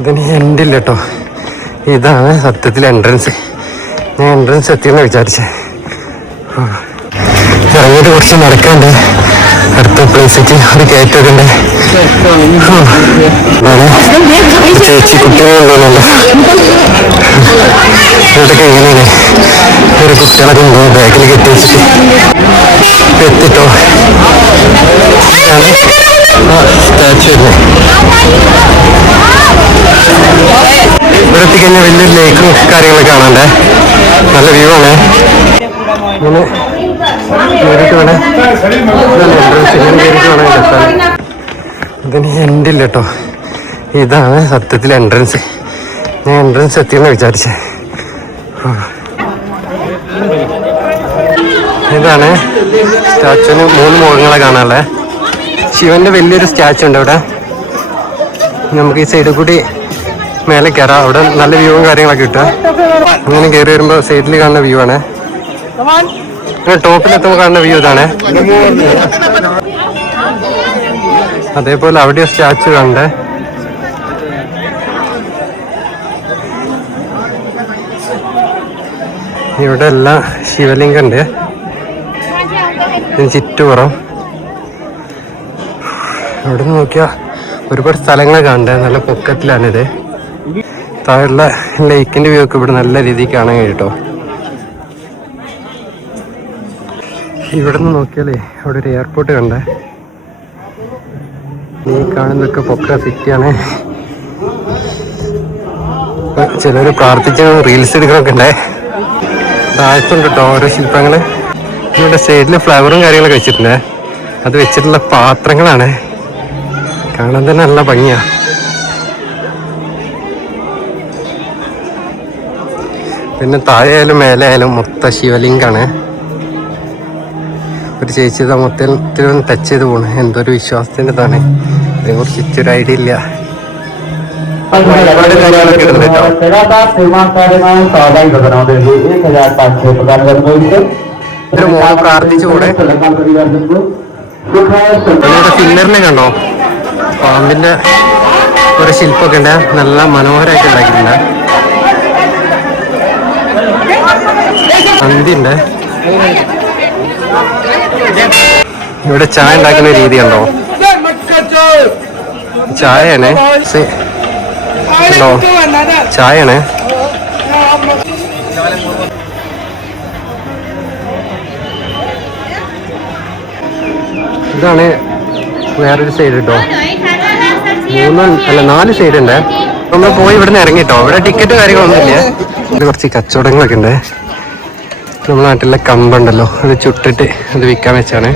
ഇതിന് എൻഡില്ല കേട്ടോ. ഇതാണ് സത്യത്തിൽ എൻട്രൻസ്. ഞാൻ എൻട്രൻസ് എത്തിയെന്ന് വിചാരിച്ചേ. ഇറങ്ങിയിട്ട് കുറച്ച് നടക്കാണ്ട് അടുത്ത പ്ലേസിലേക്ക് ഒരു കയറ്റൊക്കെ ഉണ്ട്. ചേച്ചി കുട്ടികളുണ്ടോന്നുണ്ടോ ഇവിടൊക്കെ എങ്ങനെയാണ് ഒരു കുട്ടികളൊക്കെ ഉണ്ടോ ബാക്കിൽ കെട്ടി വെച്ചിട്ട് എത്തിട്ടോ. സ്റ്റാച്ചു അല്ലേ. ഇവിടെ എത്തിക്കഴിഞ്ഞാൽ വലിയൊരു ലേക്കും കാര്യങ്ങളൊക്കെ കാണാണ്ടേ. നല്ല വ്യൂ ആണ്. ഇങ്ങനെ കയറിയിട്ട് വേണേ എൻട്രൻസ് ഇങ്ങനെ കയറിയിട്ട് വേണേ. ഇതിന് എൻഡില്ല കേട്ടോ. ഇതാണ് സത്യത്തിൽ എൻട്രൻസ്. ഞാൻ എൻട്രൻസ് എത്തിയെന്ന് വിചാരിച്ചേ. ഇതാണ് സ്റ്റാച്ചുവിന് 3 മുഖങ്ങളെ കാണാനുള്ളത്. ശിവന്റെ വലിയൊരു സ്റ്റാച്ചു ഉണ്ട് ഇവിടെ. നമുക്ക് ഈ സൈഡിൽ കൂടി മേലെ കയറാം. അവിടെ നല്ല വ്യൂവും കാര്യങ്ങളൊക്കെ കിട്ടുക. അങ്ങനെ കയറി വരുമ്പോൾ സൈഡിൽ കാണുന്ന വ്യൂ ആണ്. ടോപ്പിലെത്തുമ്പോൾ കാണുന്ന വ്യൂ ഇതാണ്. അതേപോലെ അവിടെ സ്റ്റാച്ചു കണ്ടേ. ഇവിടെ എല്ലാം ശിവലിംഗം ഉണ്ട്. ചുറ്റുപുറം ഇവിടെ നിന്ന് നോക്കിയാൽ ഒരുപാട് സ്ഥലങ്ങൾ കാണണ്ടേ. നല്ല പൊക്കത്തിലാണിത്. താഴെയുള്ള ലേക്കിന്റെ വ്യൂ ഒക്കെ ഇവിടെ നല്ല രീതിയിൽ കാണാൻ കഴിയും. ഇവിടെ നിന്ന് നോക്കിയാലേ അവിടെ ഒരു എയർപോർട്ട് കണ്ടേ. ഈ കാണുന്നതൊക്കെ പൊക്ക സിറ്റിയാണ്. ചിലർ പ്രാർത്ഥിച്ച് റീൽസ് എടുക്കണമൊക്കെ ഉണ്ടേ. താഴത്തുണ്ട് കേട്ടോ ഓരോ ശില്പങ്ങള്. ഇവിടെ സൈഡിൽ ഫ്ലവറും കാര്യങ്ങളൊക്കെ വെച്ചിട്ടുണ്ട്. അത് വെച്ചിട്ടുള്ള പാത്രങ്ങളാണ്. കാണാൻ തന്നെ നല്ല ഭംഗിയാ. പിന്നെ താഴെ ആയാലും മേലെ ആയാലും മൊത്തം ശിവലിംഗാണ്. ഒരു ചേച്ചി മൊത്തത്തിലൊന്ന് ടച്ച് ചെയ്ത് പോണു. എന്തൊരു വിശ്വാസത്തിൻ്റെ ഇതാണ്. ഇതിനെ കുറിച്ച് ഇച്ചൊരു ഐഡിയ ഇല്ല. ഒരുപാട് കാര്യങ്ങളൊക്കെ ഉണ്ട് കേട്ടോ. ഒരു മോള് പ്രാർത്ഥിച്ചുകൂടെ. പില്ലറിനെ കണ്ടോ, പാമ്പിന്റെ ഒരു ശില്പമൊക്കെ ഉണ്ട്. നല്ല മനോഹരമായിട്ട് ഉണ്ടാക്കിയിട്ടുണ്ട്. നന്ദിയുണ്ട്. ഇവിടെ ചായ ഉണ്ടാക്കുന്ന രീതി ഉണ്ടോ. ചായയാണ് ഉണ്ടോ, ചായയാണ്. ഇതാണ് വേറൊരു സൈഡ് കേട്ടോ. 4 സൈഡ് ഉണ്ട്. നമ്മൾ പോയി ഇവിടുന്ന് ഇറങ്ങിട്ടോ. ഇവിടെ ടിക്കറ്റ് കാര്യങ്ങളൊന്നുമില്ല. ഇവിടെ കുറച്ച് കച്ചവടങ്ങളൊക്കെ ഉണ്ട്. നമ്മുടെ നാട്ടിലെ കമ്പുണ്ടല്ലോ, അത് ചുട്ടിട്ട് അത് വിൽക്കാൻ വെച്ചാണ്.